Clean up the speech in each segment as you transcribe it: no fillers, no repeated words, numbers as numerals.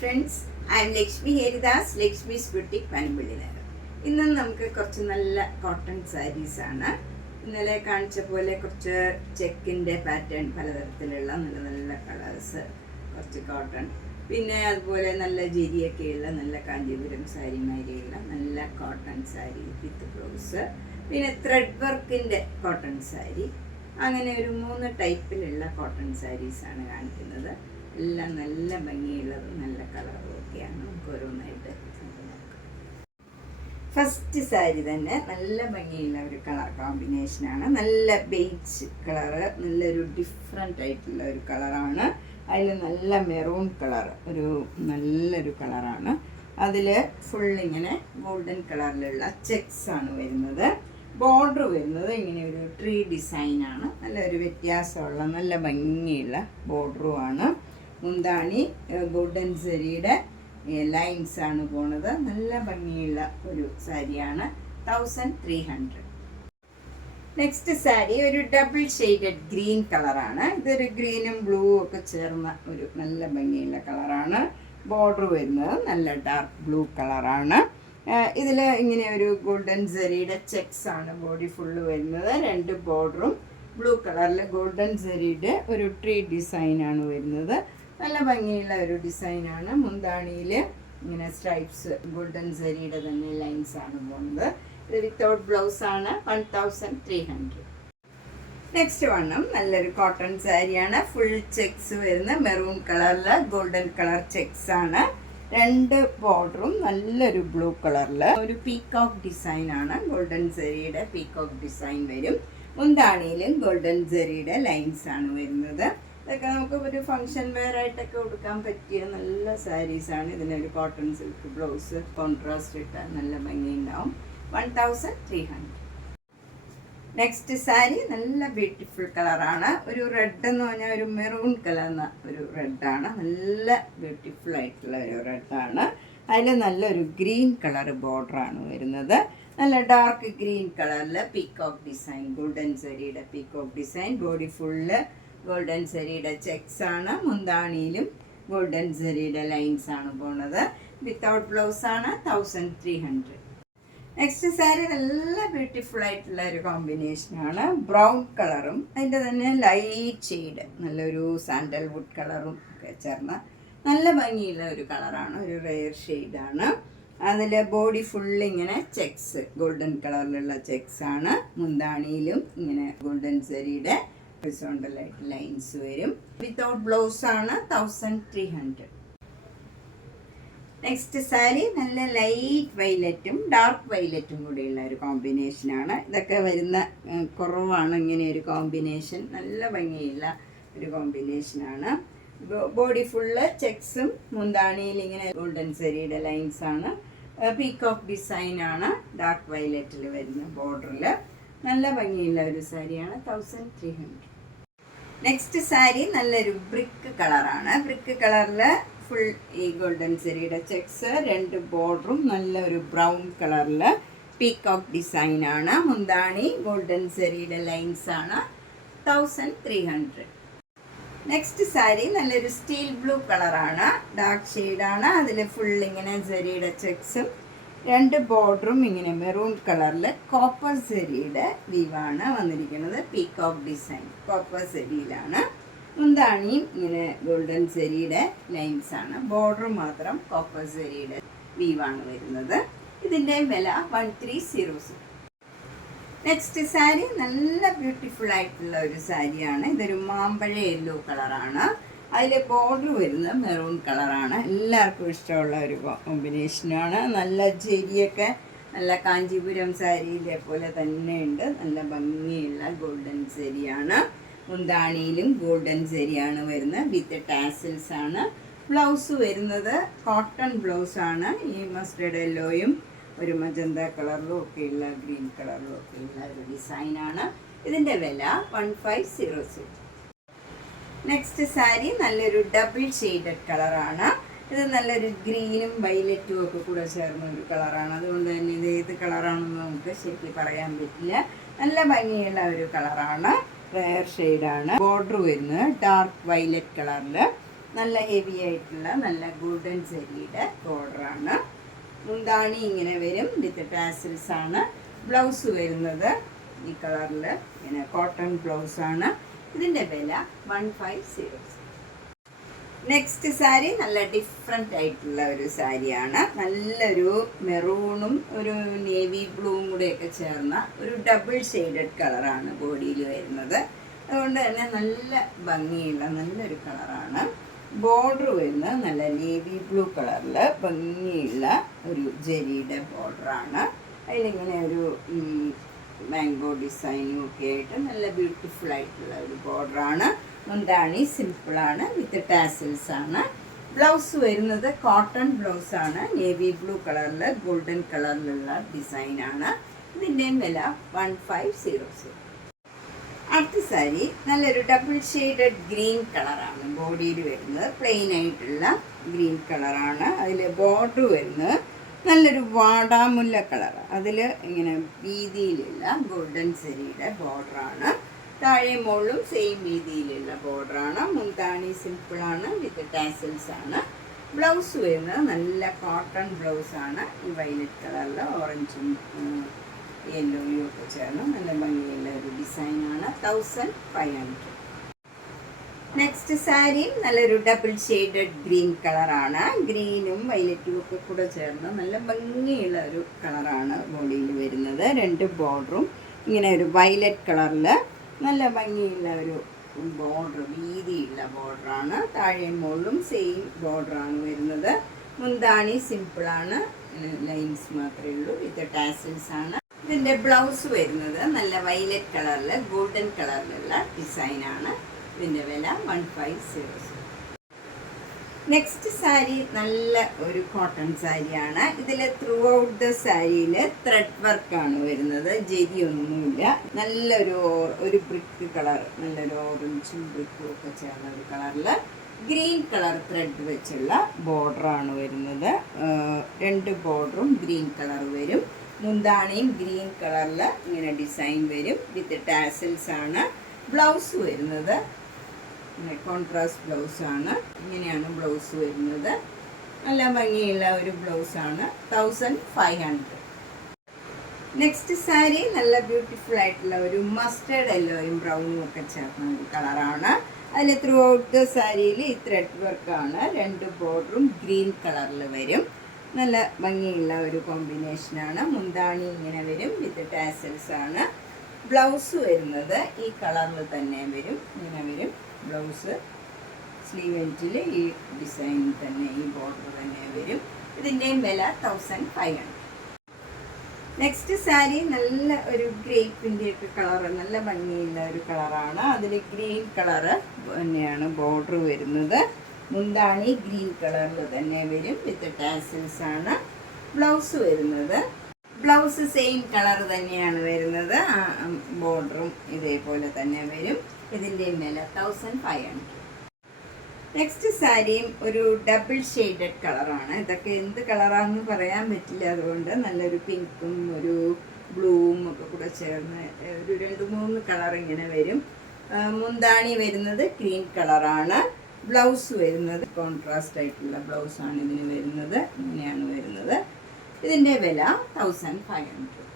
Friends, I M Lakshmi Haridas, Lakshmi's boutique Panampilly Nagar. ഇന്ന് നമുക്ക് കുറച്ച് നല്ല കോട്ടൺ സാരീസാണ്. ഇന്നലെ കാണിച്ച പോലെ കുറച്ച് ചെക്കിൻ്റെ പാറ്റേൺ, പലതരത്തിലുള്ള നല്ല നല്ല കളേഴ്സ്, കുറച്ച് കോട്ടൺ, പിന്നെ അതുപോലെ നല്ല ജെരിയൊക്കെയുള്ള നല്ല കാഞ്ചീപുരം സാരി മാതിരിയുള്ള നല്ല കോട്ടൺ സാരി വിത്ത് ബ്ലൗസ്, പിന്നെ ത്രെഡ് വർക്കിൻ്റെ കോട്ടൺ സാരി, അങ്ങനെ ഒരു 3 ടൈപ്പിലുള്ള കോട്ടൺ സാരീസാണ് കാണിക്കുന്നത്. എല്ലാം നല്ല ഭംഗിയുള്ളതും നല്ല കളറും ഒക്കെയാണ്. നമുക്ക് ഓരോന്നായിട്ട് നോക്കാം. ഫസ്റ്റ് സാരി തന്നെ നല്ല ഭംഗിയുള്ള ഒരു കളർ കോമ്പിനേഷനാണ്. നല്ല ബേജ് കളറ്, നല്ലൊരു ഡിഫറെൻ്റ് ആയിട്ടുള്ള ഒരു കളറാണ്. അതിൽ നല്ല മെറൂൺ കളർ, ഒരു നല്ലൊരു കളറാണ്. അതിൽ ഫുള്ളിങ്ങനെ ഗോൾഡൻ കളറിലുള്ള ചെക്സ് ആണ് വരുന്നത്. ബോർഡർ വരുന്നത് ഇങ്ങനെ ഒരു ട്രീ ഡിസൈനാണ്. നല്ലൊരു വ്യത്യാസമുള്ള നല്ല ഭംഗിയുള്ള ബോർഡറുമാണ്. മുന്താണി ഗോൾഡൻ സരിയുടെ ലൈൻസ് ആണ് പോണത്. നല്ല ഭംഗിയുള്ള ഒരു സാരിയാണ്. 1300. നെക്സ്റ്റ് സാരി ഒരു ഡബിൾ ഷെയ്ഡഡ് ഗ്രീൻ കളറാണ്. ഇതൊരു ഗ്രീനും ബ്ലൂ ഒക്കെ ചേർന്ന ഒരു നല്ല ഭംഗിയുള്ള കളറാണ്. ബോർഡർ വരുന്നത് നല്ല ഡാർക്ക് ബ്ലൂ കളറാണ്. ഇതിൽ ഇങ്ങനെ ഒരു ഗോൾഡൻ സരിയുടെ ചെക്സ് ആണ് ബോഡി ഫുള്ള് വരുന്നത്. 2 ബോർഡറും ബ്ലൂ കളറിൽ ഗോൾഡൻ സരിയുടെ ഒരു ട്രീ ഡിസൈനാണ് വരുന്നത്. നല്ല ഭംഗിയുള്ള ഒരു ഡിസൈനാണ്. മുന്താണിയിൽ ഇങ്ങനെ സ്ട്രൈപ്സ് ഗോൾഡൻ സരിയുടെ തന്നെ ലൈൻസ് ആണ് പോകുന്നത്. ഇത് വിത്തൗട്ട് ബ്ലൗസ് ആണ്. 1300. നെക്സ്റ്റ് വണ്ണം നല്ലൊരു കോട്ടൺ സാരിയാണ്. ഫുൾ ചെക്സ് വരുന്ന മെറൂൺ കളറിൽ ഗോൾഡൻ കളർ ചെക്സ് ആണ്. 2 ബോർഡറും നല്ലൊരു ബ്ലൂ കളറിൽ ഒരു പീകോക്ക് ഡിസൈൻ ആണ്. ഗോൾഡൻ സരിയുടെ പീകോക്ക് ഡിസൈൻ വരും. മുന്താണിയിലും ഗോൾഡൻ സരിയുടെ ലൈൻസ് ആണ് വരുന്നത്. ഇതൊക്കെ നമുക്ക് ഒരു ഫംഗ്ഷൻ വെയർ ആയിട്ടൊക്കെ കൊടുക്കാൻ പറ്റിയ നല്ല സാരീസാണ്. ഇതിനൊരു കോട്ടൺ സിൽക്ക് ബ്ലൗസ് കോൺട്രാസ്റ്റ് ഇട്ടാൽ നല്ല ഭംഗിയുണ്ടാവും. 1300. നെക്സ്റ്റ് സാരി നല്ല ബ്യൂട്ടിഫുൾ കളറാണ്. ഒരു റെഡ് എന്ന് പറഞ്ഞാൽ ഒരു മെറൂൺ കളർന്ന ഒരു റെഡാണ്. നല്ല ബ്യൂട്ടിഫുൾ ആയിട്ടുള്ള ഒരു റെഡാണ്. അതിൽ നല്ലൊരു ഗ്രീൻ കളർ ബോർഡറാണ് വരുന്നത്. നല്ല ഡാർക്ക് ഗ്രീൻ കളറിൽ പീകോക്ക് ഡിസൈൻ, ഗോൾഡൻ സരിയുടെ peacock design. Body full golden സരിയുടെ ചെക്സ് ആണ്. മുന്താണിയിലും ഗോൾഡൻ സരിയുടെ ലൈൻസ് ആണ് പോണത്. വിത്തൗട്ട് ബ്ലൗസ് ആണ്. 1300. നെക്സ്റ്റ് സാരി നല്ല ബ്യൂട്ടിഫുൾ ആയിട്ടുള്ള ഒരു കോമ്പിനേഷനാണ്. ബ്രൗൺ കളറും അതിൻ്റെ തന്നെ ലൈറ്റ് ഷെയ്ഡ് നല്ലൊരു സാൻഡൽവുഡ് കളറും ഒക്കെ ചേർന്ന നല്ല ഭംഗിയുള്ള ഒരു കളറാണ്. ഒരു റെയർ ഷെയ്ഡാണ്. അതിൽ ബോഡി ഫുള്ള് ഇങ്ങനെ ചെക്സ്, ഗോൾഡൻ കളറിലുള്ള ചെക്സ് ആണ്. മുന്താണിയിലും ഇങ്ങനെ ഗോൾഡൻ സരിയുടെ ഹൊറിസോണ്ടൽ ആയിട്ട് ലൈൻസ് വരും. വിത്തൗട്ട് ബ്ലൗസ് ആണ്. 1300. നെക്സ്റ്റ് സാരി നല്ല ലൈറ്റ് വൈലറ്റും ഡാർക്ക് വൈലറ്റും കൂടിയുള്ള ഒരു കോമ്പിനേഷനാണ്. ഇതൊക്കെ വരുന്ന കുറവാണ് ഇങ്ങനെ ഒരു കോമ്പിനേഷൻ. നല്ല ഭംഗിയുള്ള ഒരു കോമ്പിനേഷനാണ്. ബോഡി ഫുള്ള് ചെക്സും മുന്താണിയിൽ ഇങ്ങനെ ഗോൾഡൻ സരിയുടെ ലൈൻസ് ആണ്. പീകോക്ക് ഡിസൈനാണ് ഡാർക്ക് വൈലറ്റിൽ വരുന്ന ബോർഡറിൽ. നല്ല ഭംഗിയുള്ള ഒരു സാരിയാണ്. 1300. നെക്സ്റ്റ് സാരി നല്ലൊരു ബ്രിക്ക് കളറാണ്. ബ്രിക്ക് കളറിൽ ഫുൾ ഈ ഗോൾഡൻ സരിയുടെ ചെക്സ്, 2 ബോർഡറും നല്ലൊരു ബ്രൗൺ കളറിൽ പീകോക്ക് ഡിസൈനാണ്. മുന്താണി ഗോൾഡൻ സരിയുടെ ലൈൻസ് ആണ്. 1300. നെക്സ്റ്റ് സാരി നല്ലൊരു സ്റ്റീൽ ബ്ലൂ കളറാണ്. ഡാർക്ക് ഷെയ്ഡാണ്. അതിൽ ഫുൾ ഇങ്ങനെ സരിയുടെ ചെക്സും 2 ബോർഡറും ഇങ്ങനെ മെറൂൺ കളറിൽ കോപ്പർ സരിയുടെ വീവാണ് വന്നിരിക്കുന്നത്. പീകോക്ക് ഡിസൈൻ കോപ്പർ സരിയിലാണ്. മുന്താണിയും ഇങ്ങനെ ഗോൾഡൻ സരിയുടെ ലൈൻസ് ആണ്. ബോർഡർ മാത്രം കോപ്പർ സരിയുടെ വീവാണ് വരുന്നത്. ഇതിൻ്റെ വില 1300. നെക്സ്റ്റ് സാരി നല്ല ബ്യൂട്ടിഫുൾ ആയിട്ടുള്ള ഒരു സാരിയാണ്. ഇതൊരു മാമ്പഴ യെല്ലോ കളറാണ്. അതിൽ ബോർഡർ വരുന്നത് മെറൂൺ കളറാണ്. എല്ലാവർക്കും ഇഷ്ടമുള്ള ഒരു കോമ്പിനേഷനാണ്. നല്ല ജെരിയൊക്കെ നല്ല കാഞ്ചീപുരം സാരിയിലെ പോലെ തന്നെ ഉണ്ട്. നല്ല ഭംഗിയുള്ള ഗോൾഡൻ സരിയാണ്. മുന്താണിയിലും ഗോൾഡൻ സരിയാണ് വരുന്നത്. വിത്ത് ടാസിൽസ് ആണ്. ബ്ലൗസ് വരുന്നത് കോട്ടൺ ബ്ലൗസാണ്. ഈ മസ്റ്റേർഡ് യെല്ലോയും ഒരു മജന്ത കളറിലും ഒക്കെയുള്ള ഗ്രീൻ കളറിലും ഒക്കെയുള്ള ഒരു ഡിസൈനാണ്. ഇതിൻ്റെ വില 1500. നെക്സ്റ്റ് സാരി നല്ലൊരു ഡബിൾ ഷെയ്ഡഡ് കളറാണ്. ഇത് നല്ലൊരു ഗ്രീനും വൈലറ്റും ഒക്കെ കൂടെ ചേർന്ന ഒരു കളറാണ്. അതുകൊണ്ട് തന്നെ ഇത് ഏത് കളറാണെന്ന് നമുക്ക് ശരിക്കും പറയാൻ പറ്റില്ല. നല്ല ഭംഗിയുള്ള ഒരു കളറാണ്. റെയർ ഷെയ്ഡാണ്. ബോർഡർ വരുന്നത് ഡാർക്ക് വൈലറ്റ് കളറിൽ നല്ല ഹെവി ആയിട്ടുള്ള നല്ല ഗോൾഡൻ ജെറിയുടെ ബോർഡറാണ്. മുന്താണി ഇങ്ങനെ വരും വിത്ത് ടാസിൽസ് ആണ്. ബ്ലൗസ് വരുന്നത് ഈ കളറിൽ ഇങ്ങനെ കോട്ടൺ ബ്ലൗസാണ്. ഇതിൻ്റെ വില 1500. നെക്സ്റ്റ് സാരി നല്ല ഡിഫറെൻ്റ് ആയിട്ടുള്ള ഒരു സാരിയാണ്. നല്ലൊരു മെറൂണും ഒരു നേവി ബ്ലൂവും കൂടെയൊക്കെ ചേർന്ന ഒരു ഡബിൾ ഷെയ്ഡഡ് കളറാണ് ബോഡിയിൽ വരുന്നത്. അതുകൊണ്ട് തന്നെ നല്ല ഭംഗിയുള്ള നല്ലൊരു കളറാണ്. ബോർഡർ വരുന്നത് നല്ല നേവി ബ്ലൂ കളറിൽ ഭംഗിയുള്ള ഒരു ജെറിയുടെ ബോർഡറാണ്. അതിലിങ്ങനെ ഒരു മാംഗോ ഡിസൈനും ഒക്കെ ആയിട്ട് നല്ല ബ്യൂട്ടിഫുൾ ആയിട്ടുള്ള ഒരു ബോർഡറാണ്. മുന്താണി സിമ്പിളാണ് വിത്ത് ടാസിൽസ് ആണ്. ബ്ലൗസ് വരുന്നത് കോട്ടൺ ബ്ലൗസാണ്. നേവി ബ്ലൂ കളറിൽ ഗോൾഡൻ കളറിലുള്ള ഡിസൈനാണ്. ഇതിൻ്റെയും വില 1500. അടുത്ത സാരി നല്ലൊരു ഡബിൾ ഷെയ്ഡഡ് ഗ്രീൻ കളറാണ് ബോഡിയിൽ വരുന്നത്. പ്ലെയിൻ ആയിട്ടുള്ള ഗ്രീൻ കളറാണ്. അതിൽ ബോർഡർ വരുന്നത് നല്ലൊരു വാടാമുല്ല കളർ. അതിൽ ഇങ്ങനെ വീതിയിലുള്ള ഗോൾഡൻ സെരിയുടെ ബോർഡറാണ്. താഴെ മുകളിലും സെയിം വീതിയിലുള്ള ബോർഡറാണ്. മുന്താണി സിമ്പിളാണ് വിത്ത് ടാസിൽസ് ആണ്. ബ്ലൗസ് വരുന്നത് നല്ല കോട്ടൺ ബ്ലൗസാണ്. ഈ വയലറ്റ് കളറിൽ ഓറഞ്ചും യെല്ലോയും ഒക്കെ ചേർന്ന് നല്ല ഭംഗിയുള്ള ഒരു ഡിസൈനാണ്. 1500. നെക്സ്റ്റ് സാരിയും നല്ലൊരു ഡബിൾ ഷെയ്ഡഡ് ഗ്രീൻ കളറാണ്. ഗ്രീനും വയലറ്റും ഒക്കെ കൂടെ ചേർന്ന് നല്ല ഭംഗിയുള്ള ഒരു കളറാണ് ബോഡിയിൽ വരുന്നത്. 2 ബോർഡറും ഇങ്ങനെ ഒരു വയലറ്റ് കളറിൽ നല്ല ഭംഗിയുള്ള ഒരു ബോർഡർ, വീതിയുള്ള ബോർഡറാണ്. താഴെ മുകളിലും സെയിം ബോർഡറാണ് വരുന്നത്. മുന്താണി സിമ്പിളാണ്, ലൈൻസ് മാത്രമേ ഉള്ളൂ വിത്ത് ടാസിൽസ് ആണ്. ഇതിൻ്റെ ബ്ലൗസ് വരുന്നത് നല്ല വയലറ്റ് കളറിൽ ഗോൾഡൻ കളറിലുള്ള ഡിസൈനാണ്. ഇതിൻ്റെ വില 1500. നെക്സ്റ്റ് സാരി നല്ല ഒരു കോട്ടൺ സാരിയാണ്. ഇതിൽ ത്രൂ ഔട്ട് ദ സാരിയിൽ ത്രെഡ് വർക്കാണ് വരുന്നത്. ജെരിയൊന്നുമില്ല. നല്ലൊരു ബ്രിക്ക് കളർ, നല്ലൊരു ഓറഞ്ചും ബ്രിക്കും ഒക്കെ ചേർന്ന ഒരു കളറിൽ ഗ്രീൻ കളർ ത്രെഡ് വെച്ചുള്ള ബോർഡറാണ് വരുന്നത്. 2 ബോർഡറും ഗ്രീൻ കളർ വരും. മുന്താണിയും ഗ്രീൻ കളറിൽ ഇങ്ങനെ ഡിസൈൻ വരും വിത്ത് ടാസിൽസ് ആണ്. ബ്ലൗസ് വരുന്നത് കോൺട്രാസ്റ്റ് ബ്ലൗസാണ്. ഇങ്ങനെയാണ് ബ്ലൗസ് വരുന്നത്. നല്ല ഭംഗിയുള്ള ഒരു ബ്ലൗസാണ്. 1500. നെക്സ്റ്റ് സാരി നല്ല ബ്യൂട്ടിഫുൾ ആയിട്ടുള്ള ഒരു മസ്റ്റേർഡ് യെല്ലോയും ബ്രൗണും ഒക്കെ ചേർന്ന ഒരു കളറാണ്. അതിൽ ത്രൂ ഔട്ട് ദ സാരിയിൽ ഈ ത്രെഡ് വർക്കാണ്. 2 ബോർഡറും ഗ്രീൻ കളറിൽ വരും. നല്ല ഭംഗിയുള്ള ഒരു കോമ്പിനേഷനാണ്. മുന്താണി ഇങ്ങനെ വരും വിത്ത് ടാസൽസ് ആണ്. ബ്ലൗസ് വരുന്നത് ഈ കളറിൽ തന്നെ വരും. ഇങ്ങനെ വരും ബ്ലൗസ്. സ്ലീവ് എൻഡിൽ ഈ ഡിസൈൻ തന്നെ, ഈ ബോർഡർ തന്നെ വരും. ഇതിൻ്റെയും വില 1500. നെക്സ്റ്റ് സാരി നല്ല ഒരു ഗ്രേപ്പിൻ്റെ ഒക്കെ കളർ, നല്ല ഭംഗിയുള്ള ഒരു കളറാണ്. അതിൽ ഗ്രീൻ കളറ് തന്നെയാണ് ബോർഡർ വരുന്നത്. മുന്താണി ഗ്രീൻ കളറിൽ തന്നെ വരും വിത്ത് ടാസിൽസ് ആണ്. ബ്ലൗസ് വരുന്നത് ബ്ലൗസ് സെയിം കളർ തന്നെയാണ് വരുന്നത്. ബോർഡറും ഇതേപോലെ തന്നെ വരും. ഇതിൻ്റെയും വില 1500. നെക്സ്റ്റ് സാരിയും ഒരു ഡബിൾ ഷെയ്ഡഡ് കളറാണ്. ഇതൊക്കെ എന്ത് കളറാണെന്ന് പറയാൻ പറ്റില്ല. അതുകൊണ്ട് നല്ലൊരു പിങ്കും ഒരു ബ്ലൂവും ഒക്കെ കൂടെ ചേർന്ന് ഒരു 2-3 കളർ ഇങ്ങനെ വരും. മുന്താണി വരുന്നത് ഗ്രീൻ കളറാണ്. ബ്ലൗസ് വരുന്നത് കോൺട്രാസ്റ്റ് ആയിട്ടുള്ള ബ്ലൗസാണ് ഇതിന് വരുന്നത്. ഇങ്ങനെയാണ് വരുന്നത്. ഇതിൻ്റെ വില 1500.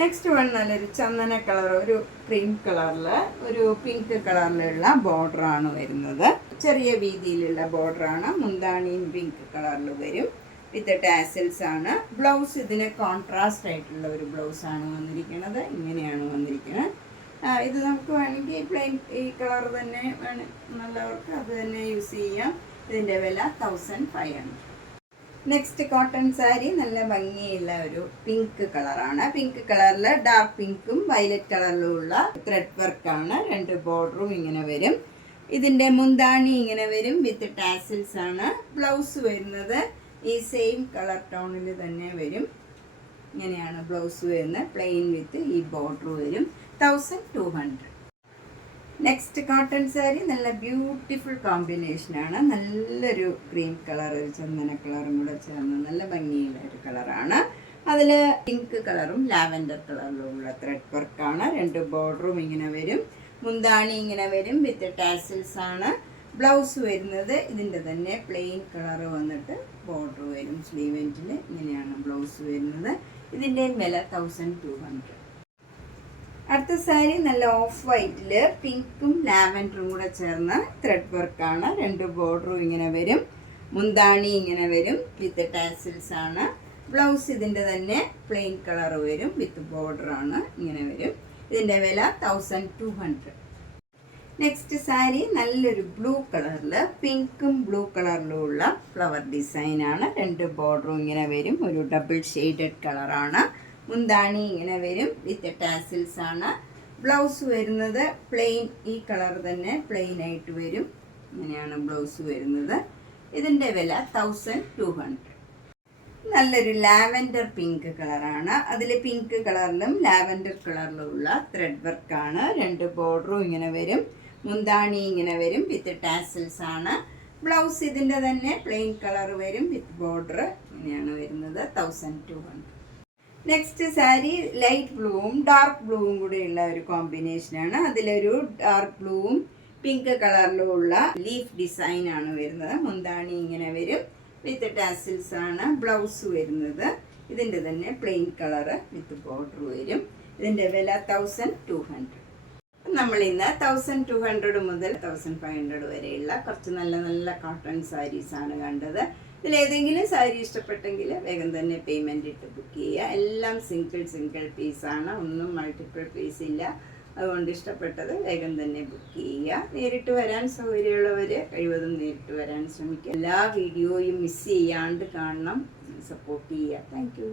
നെക്സ്റ്റ് വൺ നല്ലൊരു ചന്ദന കളർ, ഒരു ക്രീം കളറിൽ ഒരു പിങ്ക് കളറിലുള്ള ബോർഡറാണ് വരുന്നത്. ചെറിയ വീതിയിലുള്ള ബോർഡറാണ്. മുന്താണിയും പിങ്ക് കളറിൽ വരും വിത്ത് ടാസിൽസ് ആണ്. ബ്ലൗസ് ഇതിന് കോൺട്രാസ്റ്റ് ആയിട്ടുള്ള ഒരു ബ്ലൗസാണ് വന്നിരിക്കുന്നത്. ഇങ്ങനെയാണ് വന്നിരിക്കുന്നത്. ഇത് നമുക്ക് വേണമെങ്കിൽ പ്ലെയിൻ ഈ കളർ തന്നെ നല്ലവർക്ക് അത് തന്നെ യൂസ് ചെയ്യാം. ഇതിൻ്റെ വില 1500. നെക്സ്റ്റ് കോട്ടൺ സാരി നല്ല ഭംഗിയുള്ള ഒരു പിങ്ക് കളറാണ്. പിങ്ക് കളറിൽ ഡാർക്ക് പിങ്കും വയലറ്റ് കളറിലുള്ള ത്രെഡ് വർക്കാണ്. 2 ബോർഡറും ഇങ്ങനെ വരും. ഇതിൻ്റെ മുന്താണി ഇങ്ങനെ വരും വിത്ത് ടാസിൽസ് ആണ്. ബ്ലൗസ് വരുന്നത് ഈ സെയിം കളർ ടോണിൽ തന്നെ വരും. ഇങ്ങനെയാണ് ബ്ലൗസ് വരുന്നത്. പ്ലെയിൻ വിത്ത് ഈ ബോർഡർ വരും. 1200. നെക്സ്റ്റ് കോട്ടൺ സാരി നല്ല ബ്യൂട്ടിഫുൾ കോമ്പിനേഷനാണ്. നല്ലൊരു ക്രീം കളർ, ഒരു ചന്ദന കളറും കൂടെ ചേർന്ന് നല്ല ഭംഗിയുള്ള ഒരു കളറാണ്. അതിൽ പിങ്ക് കളറും ലാവൻഡർ കളറിലുള്ള ത്രെഡ് വർക്കാണ്. 2 ബോർഡറും ഇങ്ങനെ വരും. മുന്താണി ഇങ്ങനെ വരും വിത്ത് ടാസിൽസ് ആണ്. ബ്ലൗസ് വരുന്നത് ഇതിൻ്റെ തന്നെ പ്ലെയിൻ കളർ വന്നിട്ട് ബോർഡർ വരും. സ്ലീവ് എൻഡിൽ ഇങ്ങനെയാണ് ബ്ലൗസ് വരുന്നത്. ഇതിൻ്റെയും വില 1200. അടുത്ത സാരി നല്ല ഓഫ് വൈറ്റിൽ പിങ്കും ലാവൻഡറും കൂടെ ചേർന്ന ത്രെഡ് വർക്കാണ്. 2 ബോർഡറും ഇങ്ങനെ വരും. മുന്താണി ഇങ്ങനെ വരും വിത്ത് ടാസിൽസ് ആണ്. ബ്ലൗസ് ഇതിൻ്റെ തന്നെ പ്ലെയിൻ കളർ വരും വിത്ത് ബോർഡറാണ്, ഇങ്ങനെ വരും. ഇതിൻ്റെ വില 1200. നെക്സ്റ്റ് സാരി നല്ലൊരു ബ്ലൂ കളറിൽ പിങ്കും ബ്ലൂ കളറിലും ഉള്ള ഫ്ലവർ ഡിസൈനാണ്. 2 ബോർഡറും ഇങ്ങനെ വരും. ഒരു ഡബിൾ ഷെയ്ഡഡ് കളറാണ്. മുന്താണി ഇങ്ങനെ വരും വിത്ത് ടാസിൽസ് ആണ്. ബ്ലൗസ് വരുന്നത് പ്ലെയിൻ, ഈ കളർ തന്നെ പ്ലെയിൻ ആയിട്ട് വരും. ഇങ്ങനെയാണ് ബ്ലൗസ് വരുന്നത്. ഇതിൻ്റെ വില 1200. നല്ലൊരു ലാവൻഡർ പിങ്ക് കളറാണ്. അതിൽ പിങ്ക് കളറിലും ലാവൻഡർ കളറിലും ഉള്ള ത്രെഡ് വർക്കാണ്. 2 ബോർഡറും ഇങ്ങനെ വരും. മുന്താണി ഇങ്ങനെ വരും വിത്ത് ടാസിൽസ് ആണ്. ബ്ലൗസ് ഇതിൻ്റെ തന്നെ പ്ലെയിൻ കളർ വരും വിത്ത് ബോർഡർ, ഇങ്ങനെയാണ് വരുന്നത്. 1200. നെക്സ്റ്റ് സാരി ലൈറ്റ് ബ്ലൂവും ഡാർക്ക് ബ്ലൂവും കൂടെയുള്ള ഒരു കോമ്പിനേഷനാണ്. അതിലൊരു ഡാർക്ക് ബ്ലൂവും പിങ്ക് കളറിലും ഉള്ള ലീഫ് ഡിസൈൻ ആണ് വരുന്നത്. മുന്താണി ഇങ്ങനെ വരും വിത്ത് ടാസിൽസ് ആണ്. ബ്ലൗസ് വരുന്നത് ഇതിൻ്റെ തന്നെ പ്ലെയിൻ കളറ് വിത്ത് ബോർഡർ വരും. ഇതിൻ്റെ വില 1200. നമ്മൾ ഇന്ന് 1200 മുതൽ 1500 വരെയുള്ള കുറച്ച് നല്ല നല്ല കോട്ടൺ സാരീസാണ് കണ്ടത്. ഇതിലേതെങ്കിലും സാരി ഇഷ്ടപ്പെട്ടെങ്കിൽ വേഗം തന്നെ പേയ്മെൻ്റ് ഇട്ട് ബുക്ക് ചെയ്യുക. എല്ലാം സിംഗിൾ പീസാണ്, ഒന്നും മൾട്ടിപ്പിൾ പീസ് ഇല്ല. അതുകൊണ്ട് ഇഷ്ടപ്പെട്ടത് വേഗം തന്നെ ബുക്ക് ചെയ്യുക. നേരിട്ട് വരാൻ സൗകര്യമുള്ളവർ കഴിവതും നേരിട്ട് വരാൻ ശ്രമിക്കുക. എല്ലാ വീഡിയോയും മിസ് ചെയ്യാണ്ട് കാണണം, സപ്പോർട്ട് ചെയ്യുക. Thank you.